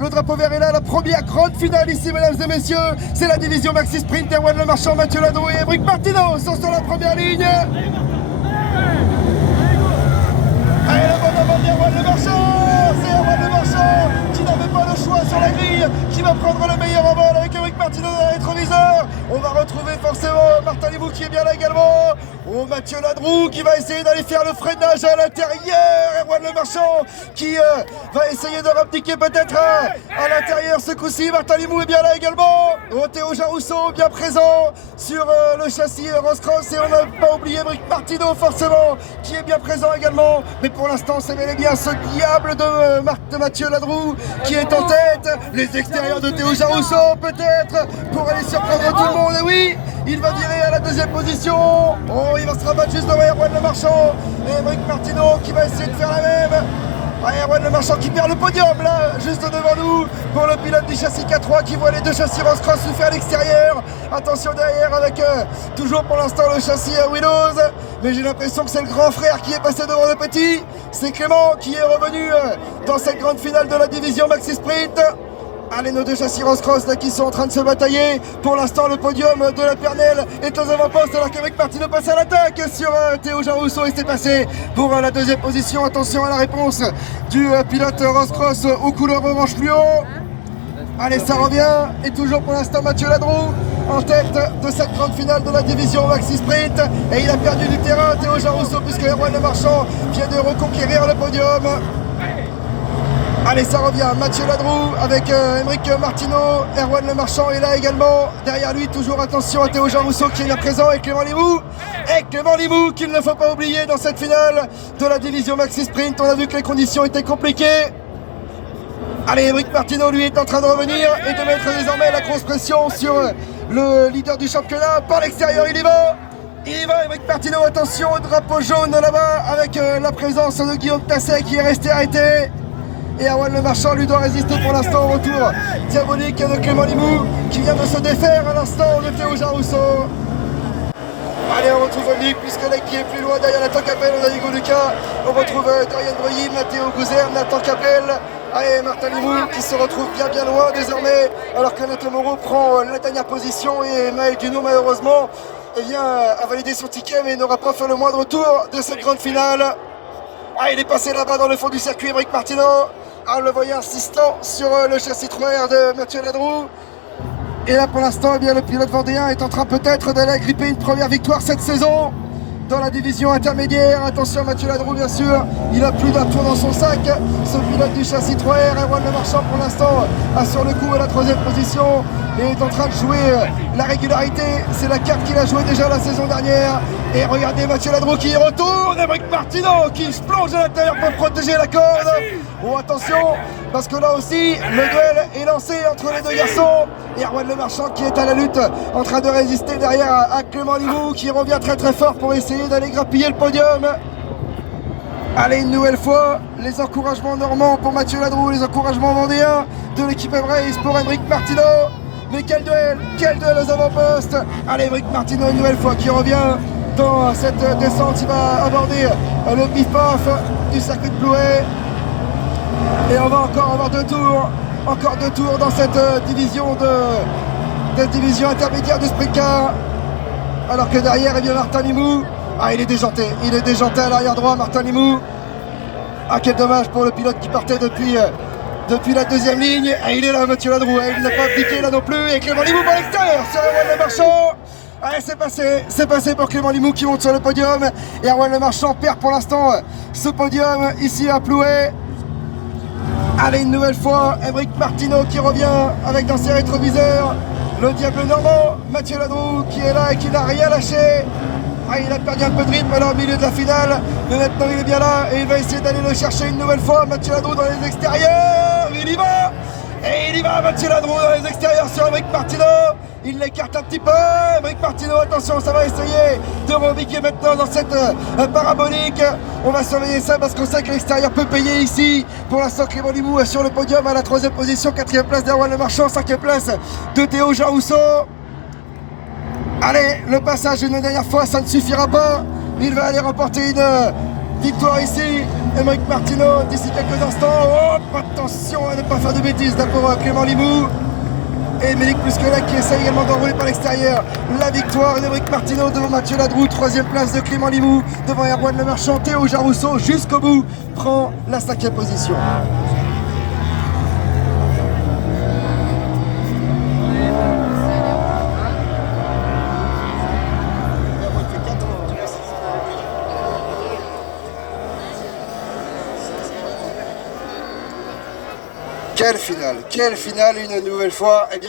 Le drapeau vert est là, la première grande finale ici, mesdames et messieurs. C'est la division Maxi Sprint. Erwan Le Marchand, Mathieu Ladroux et Émeric Martineau sont sur la première ligne. Allez, la bonne avant d'Erwan Le Marchand. C'est Erwan Le Marchand qui n'avait pas le choix sur la grille, qui va prendre le meilleur en vol avec Émeric Martineau dans le rétroviseur. On va retrouver forcément Martin Limou qui est bien là également. Oh, Mathieu Ladroux qui va essayer d'aller faire le freinage à l'intérieur. Erwan Le Marchand qui va essayer de rappliquer peut-être à l'intérieur ce coup-ci. Martin Limou est bien là également. Oh, Théo Jarousseau bien présent sur le châssis Ross-Cross. Et on n'a pas oublié Émeric Martineau forcément qui est bien présent également. Mais pour l'instant c'est bel et bien ce diable de Mathieu Ladroux qui est en tête. Les extérieurs de Théo Jarousseau peut-être pour aller surprendre tout le monde. Et oui, il va virer à la deuxième position. Oh, il va se rabattre juste devant Erwan Le Marchand. Et Émeric Martineau qui va essayer de faire la même. Erwan Le Marchand qui perd le podium là, juste devant nous, pour le pilote du châssis K3 qui voit les deux châssis Ross-Cross se faire à l'extérieur. Attention derrière avec toujours pour l'instant le châssis Willows. Mais j'ai l'impression que c'est le grand frère qui est passé devant le petit. C'est Clément qui est revenu dans cette grande finale de la division Maxi Sprint. Allez, nos deux châssis Ross-Cross là qui sont en train de se batailler. Pour l'instant, le podium de la Pernelle est aux avant-postes alors qu'Émeric Martineau passe à l'attaque sur Théo Jarousseau et c'est passé pour la deuxième position. Attention à la réponse du pilote Ross-Cross aux couleurs orange fluo. Allez, ça revient. Et toujours pour l'instant, Mathieu Ladroux en tête de cette grande finale de la division Maxi Sprint. Et il a perdu du terrain, Théo Jarousseau, puisque Erwan Le Marchand vient de reconquérir le podium. Allez, ça revient, Mathieu Ladroux avec Émeric Martineau, Erwan Le Marchand est là également. Derrière lui, toujours attention à Théo Jarousseau qui est là présent et Clément Limou. Et Clément Limou qu'il ne faut pas oublier dans cette finale de la division Maxi Sprint. On a vu que les conditions étaient compliquées. Allez, Émeric Martineau lui est en train de revenir et de mettre désormais la grosse pression sur le leader du championnat. Par l'extérieur, il y va. Il y va, Émeric Martineau, attention au drapeau jaune là-bas avec la présence de Guillaume Tasset qui est resté arrêté. Et Erwan Le Marchand lui doit résister pour l'instant au retour diabolique de Clément Limou qui vient de se défaire à l'instant de Théo Jarousseau. Allez, on retrouve Luc puisque là qui est plus loin derrière Nathan Capel, on a Hugo Lucas. On retrouve Dorian Breuilly, Mathéo Gouzer, Nathan Capel. Allez, Martin Limou qui se retrouve bien loin désormais alors que Nathan Moreau prend la dernière position et Maël Duneau malheureusement a validé son ticket mais n'aura pas fait le moindre tour de cette grande finale. Ah, il est passé là-bas dans le fond du circuit, Émeric Martineau. On le voyait insistant sur le châssis 3R de Mathieu Ladroux. Et là pour l'instant, eh bien, le pilote vendéen est en train peut-être d'aller agripper une première victoire cette saison dans la division intermédiaire. Attention à Mathieu Ladroux bien sûr, il a plus d'un tour dans son sac. Ce pilote du châssis 3R, Erwan Le Marchand pour l'instant a sur le coup à la troisième position et est en train de jouer la régularité. C'est la carte qu'il a jouée déjà la saison dernière. Et regardez Mathieu Ladroux qui y retourne, Émeric Martineau qui se plonge à l'intérieur pour protéger la corde. Oh attention, parce que là aussi le duel est lancé entre les deux garçons. Et Erwan Le Marchand qui est à la lutte en train de résister derrière à Clément Limou qui revient très fort pour essayer d'aller grappiller le podium. Allez, une nouvelle fois, les encouragements normands pour Mathieu Ladroux, les encouragements vendéens de l'équipe Embrace pour Émeric Martineau. Mais quel duel aux avant-postes. Allez, Émeric Martineau une nouvelle fois qui revient dans cette descente. Il va aborder le pif-paf du circuit de Plouay. Et on va encore avoir deux tours dans cette division intermédiaire de sprint car. Alors que derrière, eh bien, Martin Limou. Ah, il est déjanté à l'arrière droit, Martin Limou. Ah, quel dommage pour le pilote qui partait depuis la deuxième ligne. Et il est là, Mathieu Ladroux. Il n'a pas appliqué là non plus. Et Clément Limou par l'extérieur sur Erwan Le Marchand. Allez, c'est passé pour Clément Limou qui monte sur le podium. Et Erwan Le Marchand perd pour l'instant ce podium ici à Plouay. Allez, une nouvelle fois, Émeric Martineau qui revient avec dans ses rétroviseurs le diable normand, Mathieu Ladroux qui est là et qui n'a rien lâché. Ah, il a perdu un peu de rythme là au milieu de la finale, mais maintenant il est bien là et il va essayer d'aller le chercher une nouvelle fois. Mathieu Ladroux dans les extérieurs, il y va. Et il y va, Mathieu Ladroux dans les extérieurs sur Émeric Martineau. Il l'écarte un petit peu. Émeric Martineau, attention, ça va essayer de reviquer maintenant dans cette parabolique. On va surveiller ça parce qu'on sait que l'extérieur peut payer ici. Pour l'instant, Clément Limou est sur le podium à la troisième position, quatrième place d'Erwan Le Marchand, cinquième place de Théo Jarousseau. Allez, le passage une dernière fois, ça ne suffira pas. Il va aller remporter une victoire ici. Émeric Martineau d'ici quelques instants. Oh, attention à ne pas faire de bêtises là pour Clément Limoux. Et Mélic Musquela qui essaie également d'enrouler par l'extérieur. La victoire d'Émeric Martineau devant Mathieu Ladroux. 3e place de Clément Limoux devant Erwan Lemarchand. Théo Jarousseau jusqu'au bout prend la 5e position. Quelle finale une nouvelle fois. Eh bien,